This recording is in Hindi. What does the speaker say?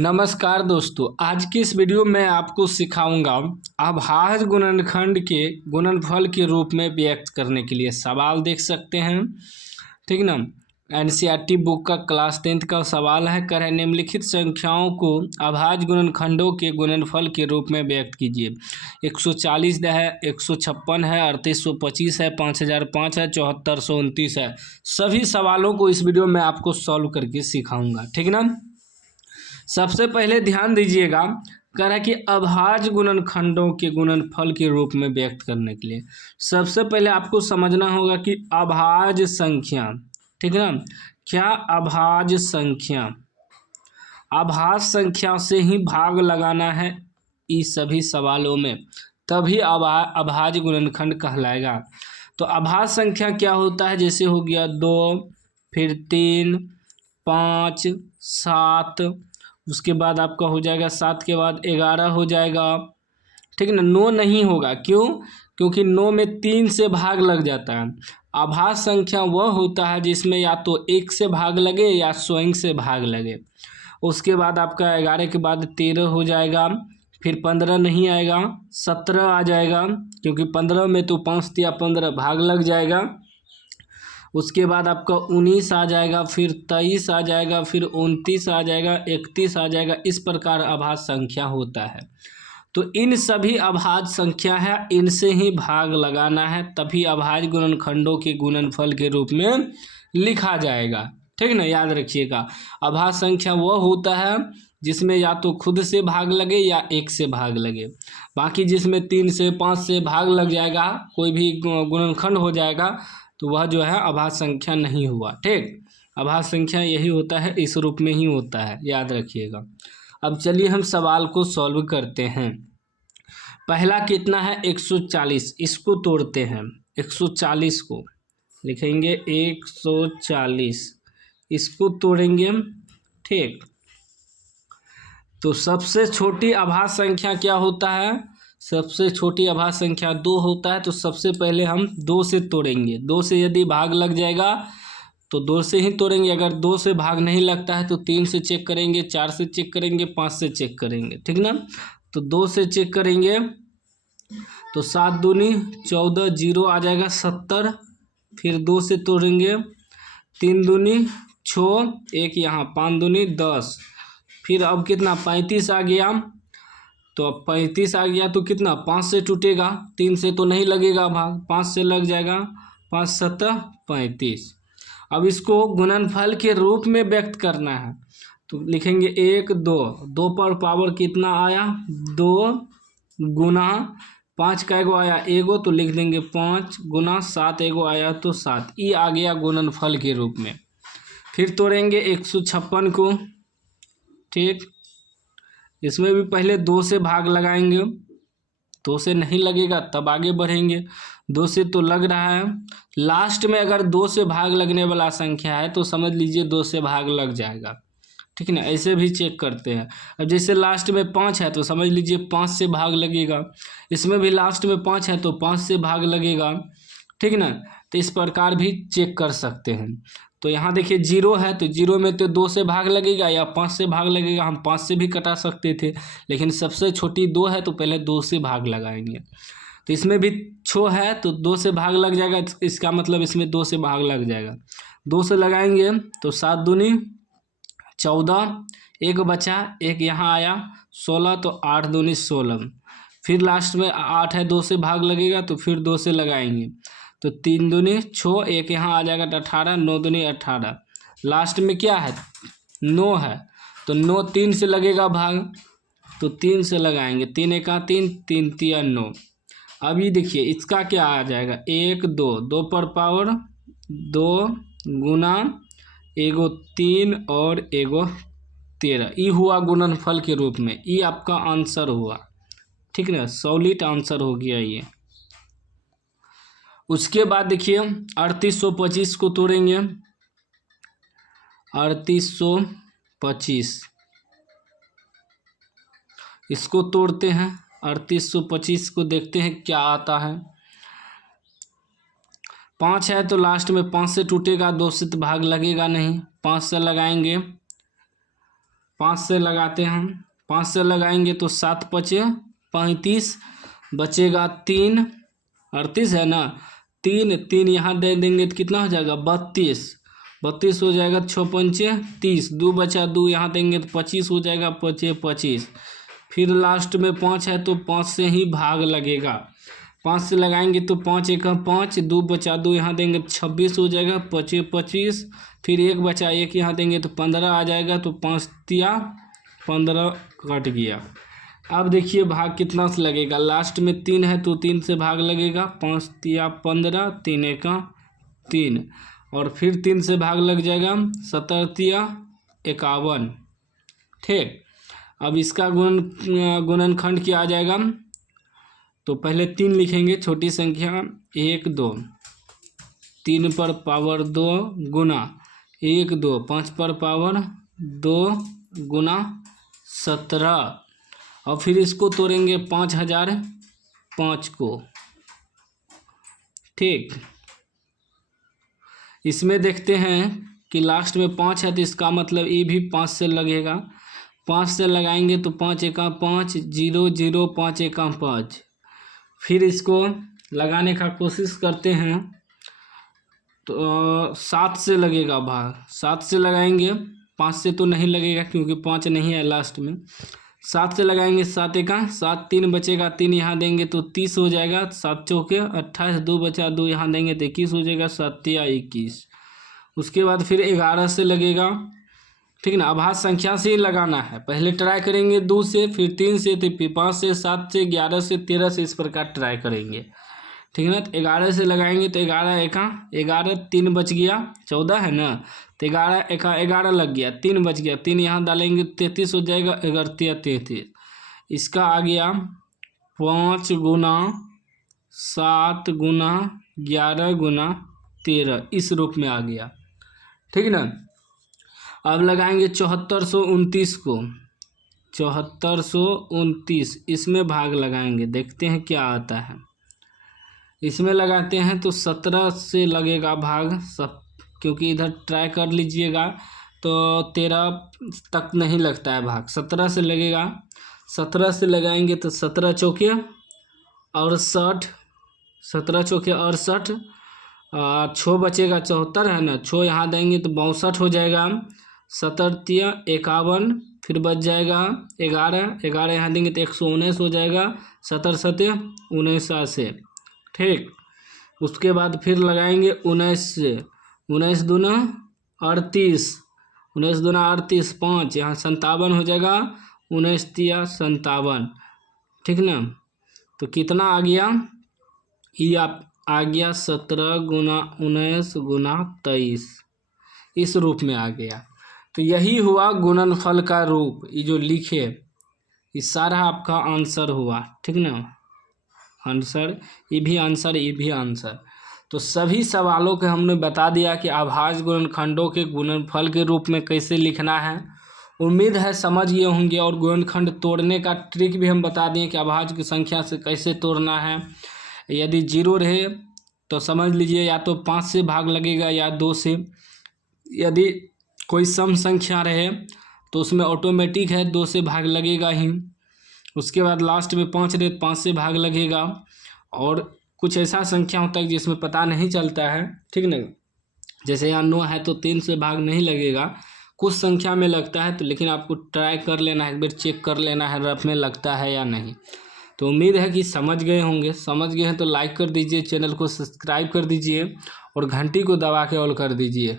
नमस्कार दोस्तों, आज की इस वीडियो में आपको सिखाऊंगा अभाज्य गुणनखंड के गुणनफल के रूप में व्यक्त करने के लिए। सवाल देख सकते हैं, ठीक ना। एनसीईआरटी बुक का क्लास 10th का सवाल है। कर है निम्नलिखित संख्याओं को अभाज्य गुणनखंडों के गुणनफल के रूप में व्यक्त कीजिए। 140 है, 156 है, 3825 है, 5005 है, 7429 है। सभी सवालों को इस वीडियो में आपको सॉल्व करके सिखाऊंगा, ठीक ना। सबसे पहले ध्यान दीजिएगा, कह रहा है कि अभाज्य गुणनखंडों के गुणनफल के रूप में व्यक्त करने के लिए सबसे पहले आपको समझना होगा कि अभाज्य संख्या, ठीक है ना। क्या अभाज्य संख्या, अभाज्य संख्या से ही भाग लगाना है इस सभी सवालों में, तभी अभाज्य गुणनखंड कहलाएगा। तो अभाज्य संख्या क्या होता है, जैसे हो गया 2, फिर 3, 5, 7, उसके बाद आपका हो जाएगा 7 के बाद 11 हो जाएगा, ठीक है ना। 9 नहीं होगा, क्यों? क्योंकि 9 में 3 से भाग लग जाता है। अभाज्य संख्या वह होता है जिसमें या तो 1 से भाग लगे या स्वयं से भाग लगे। उसके बाद आपका 11 के बाद 13 हो जाएगा, फिर 15 नहीं आएगा, 17 आ जाएगा, क्योंकि 15 में तो 5 या 15 भाग लग जाएगा। उसके बाद आपका 19 आ जाएगा, फिर 23 आ जाएगा, फिर 29 आ जाएगा, 31 आ जाएगा। इस प्रकार अभाज्य संख्या होता है। तो इन सभी अभाज्य संख्या है, इनसे ही भाग लगाना है, तभी अभाज्य गुणनखंडों के गुणनफल के रूप में लिखा जाएगा, ठीक ना। याद रखिएगा, अभाज्य संख्या वह होता है जिसमें या तो खुद से भाग लगे या 1 से भाग लगे। बाकी जिसमें 3 से 5 से भाग लग जाएगा, कोई भी गुणनखंड हो जाएगा, तो वह जो है अभाज्य संख्या नहीं हुआ, ठीक। अभाज्य संख्या यही होता है, इस रूप में ही होता है, याद रखिएगा। अब चलिए हम सवाल को सॉल्व करते हैं। पहला कितना है, 140, इसको तोड़ते हैं। 140 को लिखेंगे 140, इसको तोड़ेंगे, ठीक। तो सबसे छोटी अभाज्य संख्या क्या होता है, सबसे छोटी अभाज्य संख्या 2 होता है। तो सबसे पहले हम 2 से तोड़ेंगे। 2 से यदि भाग लग जाएगा तो 2 से ही तोड़ेंगे। अगर 2 से भाग नहीं लगता है तो 3 से चेक करेंगे, 4 से चेक करेंगे, 5 से चेक करेंगे, ठीक ना। तो 2 से चेक करेंगे तो 7 दूनी 14, 0 आ जाएगा 70। फिर 2 से तोड़ेंगे, 3 दूनी 6, 1 यहाँ, 5 दूनी 10। फिर अब कितना, 35 आ गया। तो अब 35 आ गया तो कितना, 5 से टूटेगा, 3 से तो नहीं लगेगा भाग, 5 से लग जाएगा, 5 7 35। अब इसको गुणनफल के रूप में व्यक्त करना है, तो लिखेंगे 1 2, 2 पर पावर कितना आया, 2 गुना 5 का एगो आया एगो, तो लिख देंगे 5 गुना 7 एगो आया तो 7। ये आ गया गुणनफल के रूप में। फिर तोड़ेंगे 156 को, ठीक। इसमें भी पहले 2 से भाग लगाएंगे, 2 से नहीं लगेगा तब आगे बढ़ेंगे। 2 से तो लग रहा है, लास्ट में अगर 2 से भाग लगने वाला संख्या है तो समझ लीजिए 2 से भाग लग जाएगा, ठीक ना। ऐसे भी चेक करते हैं। अब जैसे लास्ट में 5 है तो समझ लीजिए 5 से भाग लगेगा। इसमें भी लास्ट में 5 है तो 5 से भाग लगेगा, ठीक ना। तो इस प्रकार भी चेक कर सकते हैं। तो यहाँ देखिए 0 है तो 0 में तो 2 से भाग लगेगा या 5 से भाग लगेगा। हम 5 से भी कटा सकते थे, लेकिन सबसे छोटी 2 है तो पहले 2 से भाग लगाएंगे। तो इसमें भी 6 है तो 2 से भाग लग जाएगा, इसका मतलब इसमें 2 से भाग लग जाएगा। 2 से लगाएंगे तो 7 दूनी 14, 1 बचा, 1 यहाँ आया 16, तो 8 दूनी 16। फिर लास्ट में 8 है, 2 से भाग लगेगा तो फिर 2 से लगाएंगे, तो 3 दूनी 6, 1 यहाँ आ जाएगा तो 18, 9 दूनी 18। लास्ट में क्या है, 9 है, तो 9 3 से लगेगा भाग, तो 3 से लगाएंगे, 3 1 3, 3 3 9। अभी देखिए इसका क्या आ जाएगा, 1 2, 2 पर पावर 2 गुना एगो 3 और एगो 13। ये हुआ गुणनफल के रूप में, ये आपका आंसर हुआ, ठीक ना। सॉलिड आंसर हो गया ये। उसके बाद देखिए 3825 को तोड़ेंगे। 3825 इसको तोड़ते हैं। 3825 को देखते हैं क्या आता है। 5 है तो लास्ट में 5 से टूटेगा, 2 से तो भाग लगेगा नहीं, 5 से लगाएंगे 5 से लगाते हैं हम। 5 से लगाएंगे तो 7 पचे 35, बचेगा 3, 38 है ना। 3 यहाँ दे देंगे तो कितना हो जाएगा 32 हो जाएगा। 6 पंचे 30, 2 बचा 2 यहाँ देंगे तो 25 हो जाएगा। 5 25, फिर लास्ट में 5 है तो 5 से ही भाग लगेगा। 5 से लगाएंगे तो 5 एक 5, 2 बचा 2 यहाँ देंगे तो 26 हो जाएगा। 5 25, फिर 1 बचा 1 यहाँ देंगे तो 15 आ जाएगा। तो 5 तिया 15 कट गया। अब देखिए भाग कितना से लगेगा। लास्ट में 3 है तो 3 से भाग लगेगा। 5 तिया 15, 3 एक 3, और फिर 3 से भाग लग जाएगा। 17 तिया 51। ठीक, अब इसका गुणनखंड क्या आ जाएगा। तो पहले 3 लिखेंगे, छोटी संख्या 1 2, 3 पर पावर 2 गुना 1 2, 5 पर पावर 2 गुना 17, और फिर इसको तोड़ेंगे 5005 को। ठीक, इसमें देखते हैं कि लास्ट में 5 है तो इसका मतलब ये भी 5 से लगेगा। 5 से लगाएंगे तो 5 एक 5, 0 0, 5 एक 5। फिर इसको लगाने का कोशिश करते हैं तो 7 से लगेगा भाग। 7 से लगाएंगे, 5 से तो नहीं लगेगा क्योंकि 5 नहीं है लास्ट में। 7 से लगाएंगे, 7 एक 7, 3 बचेगा 3 यहाँ देंगे तो 30 हो जाएगा। 7 चौके 28, 2 बचा 2 यहाँ देंगे तो 21 हो जाएगा। 7 या 21। उसके बाद फिर 11 से लगेगा। ठीक ना, अभाज्य संख्या से ही लगाना है। पहले ट्राई करेंगे 2 से, फिर 3 से, फिर 5 से, 7 से, 11 से, 13 से, इस प्रकार ट्राई करेंगे। ठीक है ना। तो 11 से लगाएंगे तो 11 एक 11, 3 बच गया 14 है ना। तो 11 एक 11 लग गया, 3 बच गया, 3 यहाँ डालेंगे 33 हो जाएगा। 11 33, इसका आ गया 5 गुना 7 गुना 11 गुना 13, इस रूप में आ गया। ठीक ना। अब लगाएंगे 7429 को। 7429 इसमें भाग लगाएंगे, देखते हैं क्या आता है। इसमें लगाते हैं तो 17 से लगेगा भाग सब, क्योंकि इधर ट्राई कर लीजिएगा तो 13 तक नहीं लगता है भाग, 17 से लगेगा। 17 से लगाएंगे तो 17 चौके 68, 17 चौके 68, 6 बचेगा 74 है ना। 6 यहाँ देंगे तो 62 हो जाएगा। 17 51, फिर बच जाएगा 11 यहाँ देंगे तो 119 हो जाएगा। 17 7 19 से। ठीक, उसके बाद फिर लगाएंगे 19 से। 19 दूना 38, 19 दूना 38, 5 यहाँ 57 हो जाएगा। 19 तिया 57। ठीक ना। तो कितना आ गया, ये आप आ गया 17 गुना 19 गुना 23, इस रूप में आ गया। तो यही हुआ गुणनफल का रूप। ये जो लिखे ये सारा आपका आंसर हुआ। ठीक ना, आंसर, ये भी आंसर, ये भी आंसर। तो सभी सवालों के हमने बता दिया कि अभाज्य गुणनखंडों के गुणनफल के रूप में कैसे लिखना है। उम्मीद है समझ गए होंगे। और गुणनखंड तोड़ने का ट्रिक भी हम बता दिए कि अभाज्य की संख्या से कैसे तोड़ना है। यदि 0 रहे तो समझ लीजिए या तो 5 से भाग लगेगा या 2 से। यदि कोई सम संख्या रहे तो उसमें ऑटोमेटिक है 2 से भाग लगेगा ही। उसके बाद लास्ट में 5 रहे 5 से भाग लगेगा। और कुछ ऐसा संख्या होता है जिसमें पता नहीं चलता है। ठीक ना, जैसे यहाँ 9 है तो 3 से भाग नहीं लगेगा, कुछ संख्या में लगता है। तो लेकिन आपको ट्राई कर लेना है, एक बार चेक कर लेना है रफ में लगता है या नहीं। तो उम्मीद है कि समझ गए होंगे। समझ गए हैं तो लाइक कर दीजिए, चैनल को सब्सक्राइब कर दीजिए और घंटी को दबा के ऑल कर दीजिए।